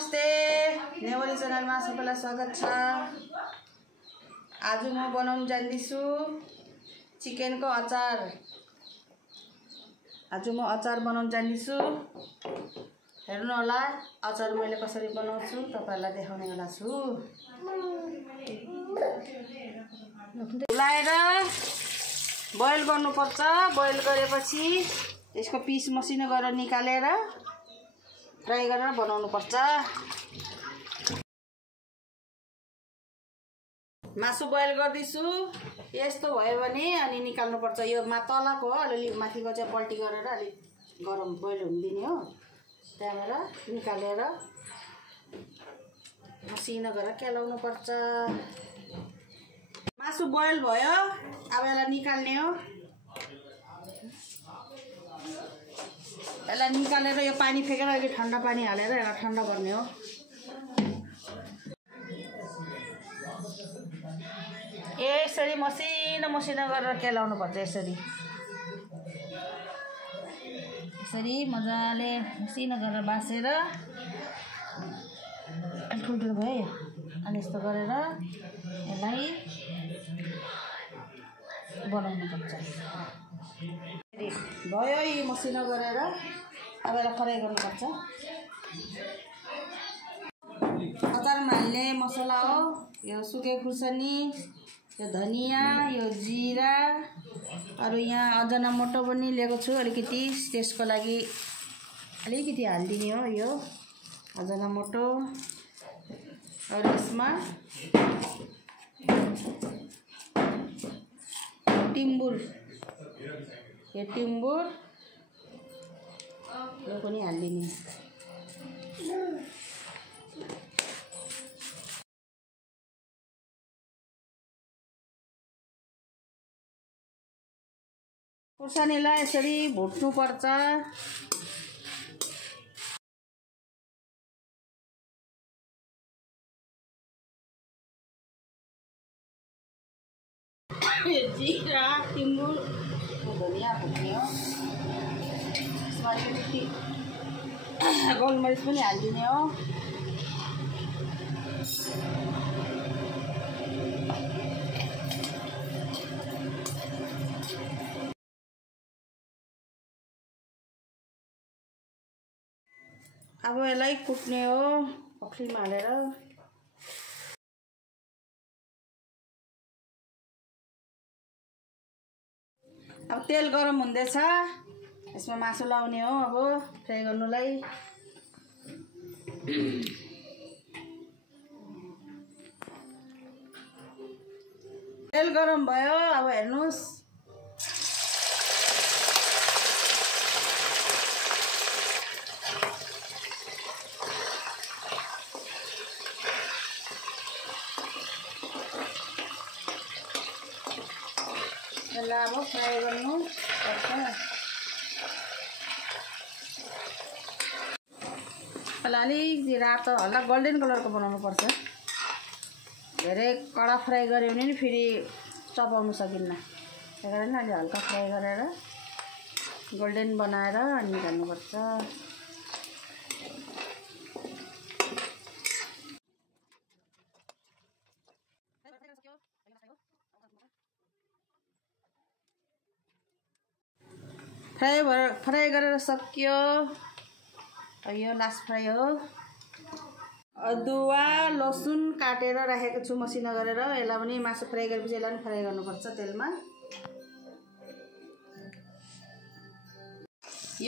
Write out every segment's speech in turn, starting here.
नमस्ते नेवरी च्यानलमा सबैलाई स्वागत छ। आज म बनाउन जान्दैछु चिकनको अचार। आज म अचार बनाउन जान्दैछु। हेर्नु होला अचार मैले कसरी बनाउँछु तपाईहरुलाई देखाउने वाला छु। उलाएर बोइल गर्नुपर्छ। बोइल गरेपछि यसको पिस मसिनो गरेर निकालेर फ्राई गरेर बनाउनु पर्छ। मासु बोइल गर्दैछु। यस्तो भयो भने अनि निकाल्नु पर्छ। यो तलको हो, अलि माथिको चाहिँ पल्टी गरेर अलि गरम बोइल हुन दिने हो। त्यहाँबाट निकालेर मसिनो गरेर केलाउनु पर्छ। मासु बोइल भयो, अब यसलाई निकाल्ने हो। यसलाई निकालेर यो पानी फेकेर अलि ठन्डा पानी हालेर यसलाई ठन्डा गर्ने हो। यसरी मसिनो मसिनो गरेर केलाउनु पर्छ। यसरी मजाले मसिनो गरेर बासेर ठुल्ठुलो भयो। अनि यस्तो गरेर यसलाई बनाउनु पर्छ। भयो यो मसिनो गरेर अब यसलाई फ्राई गर्नुपर्छ। अचारमा हाल्ने मसला हो यो सुके खुर्सानी, यो धनिया, यो जीरा, अरु यहाँ अजनामोटो पनि लिएको छु अलिकति टेस्टको लागि अलिकति हाल्दिने हो। यो अजनामोटो और यसमा टिम्बुर, यो टिम्बुर यो पनि हाल्दिने। खुर्सानीलाई यसरी भुट्नु पर्छ। जीरा, टिम्बुर, धनिया भुट्ने हो। यसमा अलिकति गोलमरिच पनि हालिदिने हो। अब यसलाई कुट्ने हो पक्लीमा हालेर। अब तेल गरम हुँदैछ, यसमा मासु लाउने हो। अब फ्राई गर्नुलाई तेल गरम भयो। अब हेर्नुस् यसलाई अब फ्राई गर्नु पर्छ। यसलाई अलिकति रातो हल्का गोल्डन कलरको बनाउनु पर्छ। धेरै कडा फ्राई गर्यो भने नि फेरि चपाउनु सकिन्न। त्यही कारण अलि हल्का फ्राई गरेर गोल्डन बनाएर निकाल्नु पर्छ। फ्राई गरेर सकियो। यो लास्ट फ्राई हो। अदुवा लसुन काटेर राखेको छु मसिनो गरेर। यसलाई पनि मासु फ्राई गरेपछि यसलाई पनि फ्राई गर्नुपर्छ तेलमा।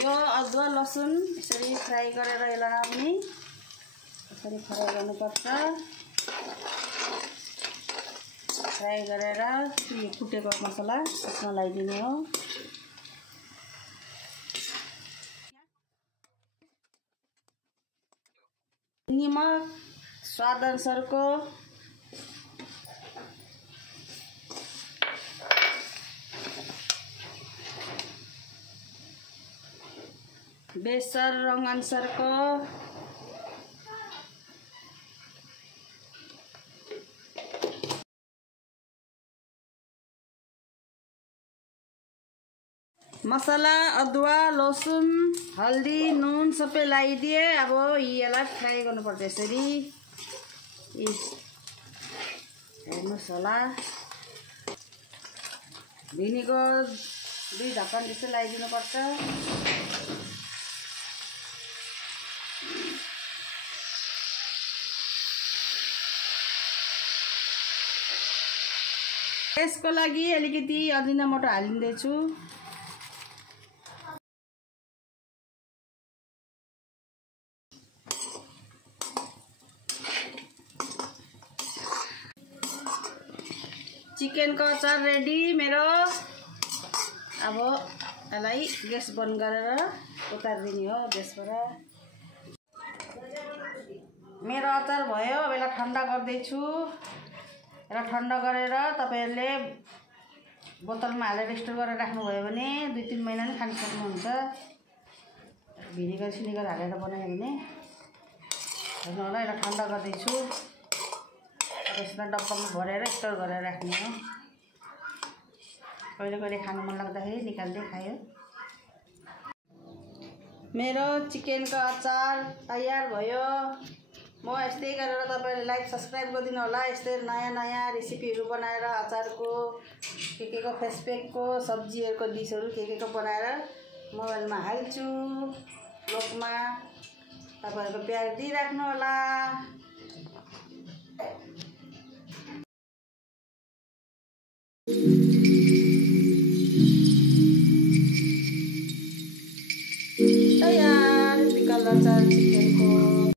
यो अदुवा लसुन यसरी फ्राई गरेर यसलाई पनि यसरी फ्राई गर्नुपर्छ। फ्राई गरेर यो कुटेको मसला यसमा लगाइदिने हो। निमक स्वाद अनुसारको, बेसर रङ अनुसारको, मसला अदुवा लसुन हल्दी नुन सबै लगाइदिए। अब यसलाई फ्राई गर्नुपर्छ यसरी। हेर्नुहोस् होला भिनेगर 2 ढक्कन जस्तो लगाइदिनुपर्छ। यसको लागि अलिकति अजिनामोटो हालिँदैछु। चिकनको अचार रेडी मेरो। अब यसलाई ग्यास बन्द गरेर उतारिदिने हो ग्यासबाट। मेरो अचार भयो। अब यसलाई ठन्डा गर्दैछु। यसलाई ठन्डा गरेर तपाईहरुले बोतलमा हालेर स्टोर गरेर राख्नुभयो भने 2-3 महिना नै खान सक्नुहुन्छ। भिनेगर सिनेगर हालेर बनायो भने। हेर्नु होला यसलाई ठन्डा गर्दैछु। यसलाई डब्बामा भरेर स्टोर गरेर राख्ने हो। कहिले कहिले खान मन लाग्दाखेरि निकाल्दै खायो। मेरो चिकनको अचार तयार भयो। म यस्तै गरेर तपाईहरुले लाइक सब्स्क्राइब गरिदिनु होला। यस्तै नयाँ नयाँ रेसिपीहरु बनाएर अचारको के को फेसपेकको सब्जीहरुको डिशहरु के को बनाएर मोबाइलमा हाल्छु ब्लगमा। तपाईहरुको प्यार दिइराख्नु होला। तयार कलर अचार चिकनको।